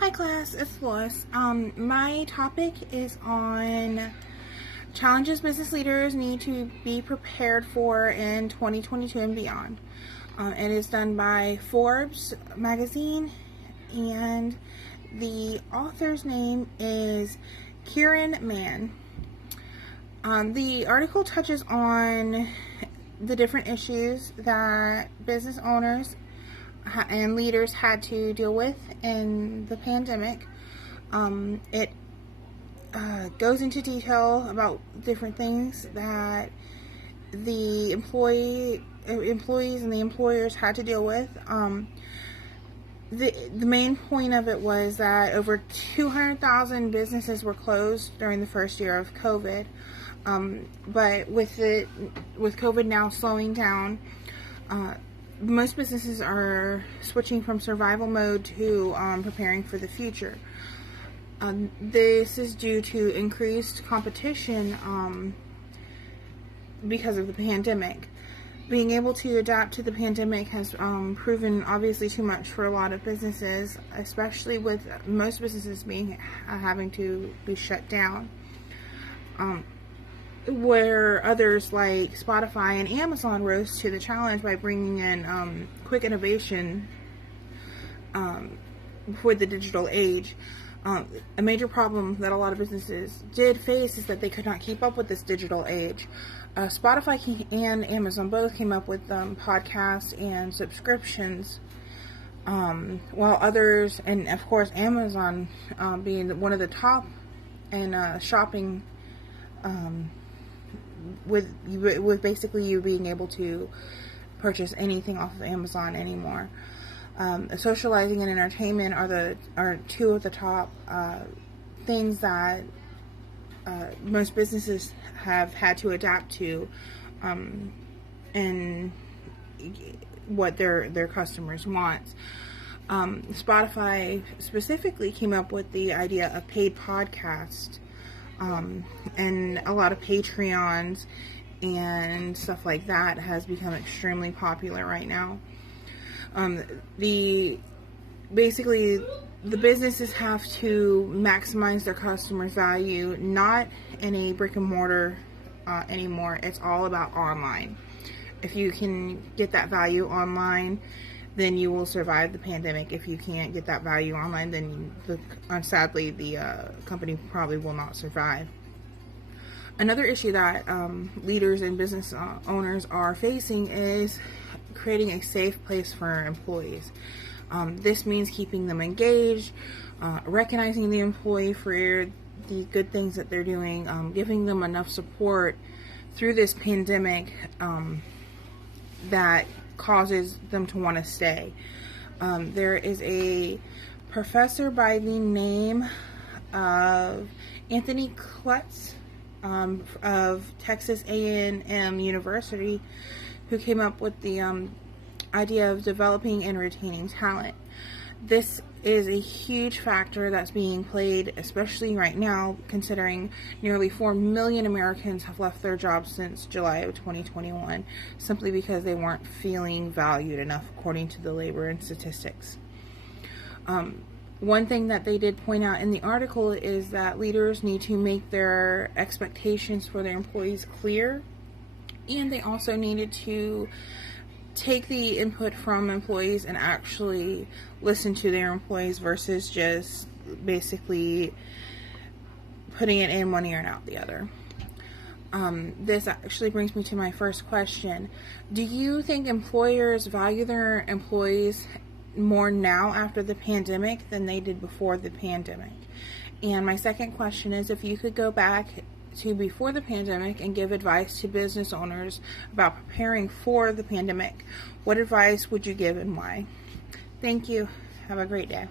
Hi class, it's Lois. My topic is on challenges business leaders need to be prepared for in 2022 and beyond. It is done by Forbes magazine, and the author's name is Kieran Mann. The article touches on the different issues that business owners and leaders had to deal with in the pandemic. It goes into detail about different things that the employees and the employers had to deal with. The main point of it was that over 200,000 businesses were closed during the first year of COVID. But with COVID now slowing down, most businesses are switching from survival mode to preparing for the future. This is due to increased competition because of the pandemic. Being able to adapt to the pandemic has proven obviously too much for a lot of businesses, especially with most businesses having to be shut down. Where others like Spotify and Amazon rose to the challenge by bringing in quick innovation for the digital age. A major problem that a lot of businesses did face is that they could not keep up with this digital age. Spotify and Amazon both came up with podcasts and subscriptions, while others, and of course Amazon being one of the top in shopping, with basically you being able to purchase anything off of Amazon anymore. Socializing and entertainment are two of the top things that most businesses have had to adapt to, and what their customers want. Spotify specifically came up with the idea of paid podcast. And a lot of Patreons and stuff like that has become extremely popular right now. Basically the businesses have to maximize their customers' value, not in a brick and mortar anymore. It's all about online. If you can get that value online, then you will survive the pandemic. If you can't get that value online, then sadly the company probably will not survive. Another issue that leaders and business owners are facing is creating a safe place for employees. This means keeping them engaged, recognizing the employee for the good things that they're doing, giving them enough support through this pandemic that causes them to want to stay. There is a professor by the name of Anthony Klutz of Texas A&M University, who came up with the idea of developing and retaining talent. This is a huge factor that's being played, especially right now, considering nearly 4 million Americans have left their jobs since July of 2021, simply because they weren't feeling valued enough, according to the labor and statistics. One thing that they did point out in the article is that leaders need to make their expectations for their employees clear, and they also needed to take the input from employees and actually listen to their employees versus just basically putting it in one ear and out the other. This actually brings me to my first question. Do you think employers value their employees more now after the pandemic than they did before the pandemic? And my second question is, if you could go back to before the pandemic and give advice to business owners about preparing for the pandemic, what advice would you give and why? Thank you. Have a great day.